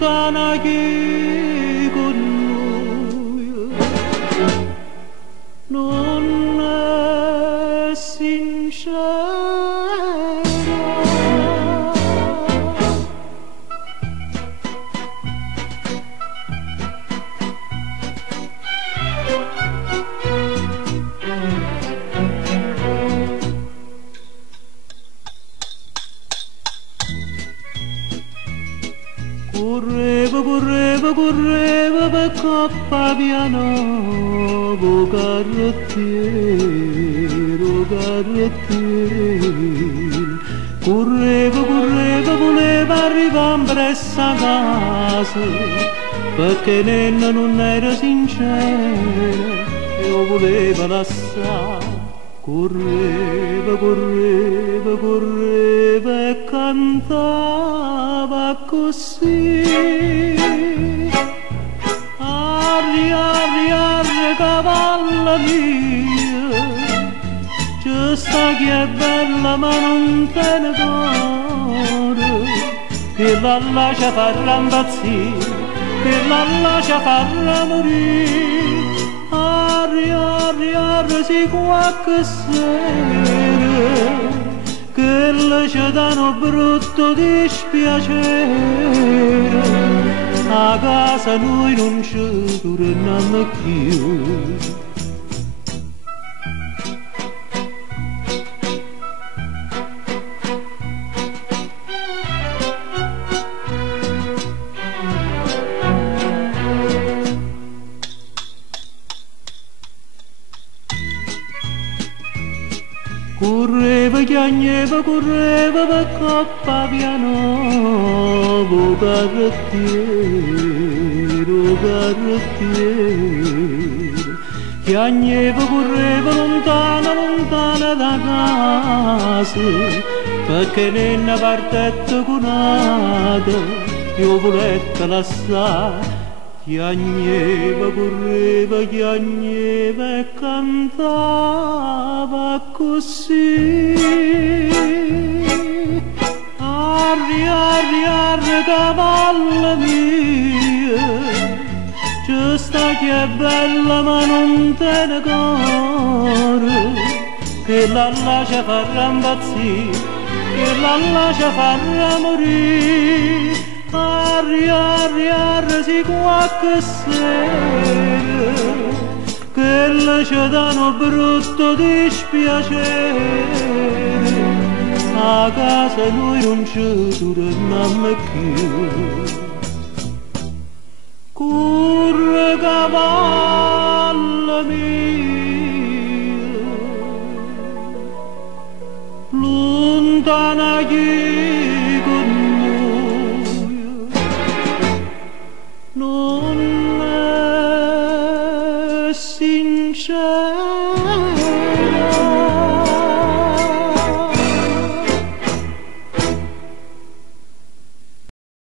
lontanagli con noi non è sincera. Correva per coppa piano, carrettiere, carrettiere. Correva, voleva arrivare presso a casa, perché Nenna non era sincera, io voleva lasciare. Correva e cantava così. Arri, cavalla mia, c'è sta che è bella ma non te ne cuore, che la lascia far impazzire, che la lascia far morire. Arri, si qualche sera, che le ci danno brutto dispiacere, a casa noi non ci torniamo più. Correva per coppa piano, carrettiere. Correva lontana da casa, perché Nenna partette con nata, io volette lasciare. Correva e cantava così. Arri, cavalla mia, c'è sta che è bella ma non te ne cuore, che la lascia far impazzire, che la lascia far morire. Arri, si qualche sera, che le ci danno brutto dispiacere, a casa noi non ci torniamo più. Corre cavalla mia, lontana con non è sincera.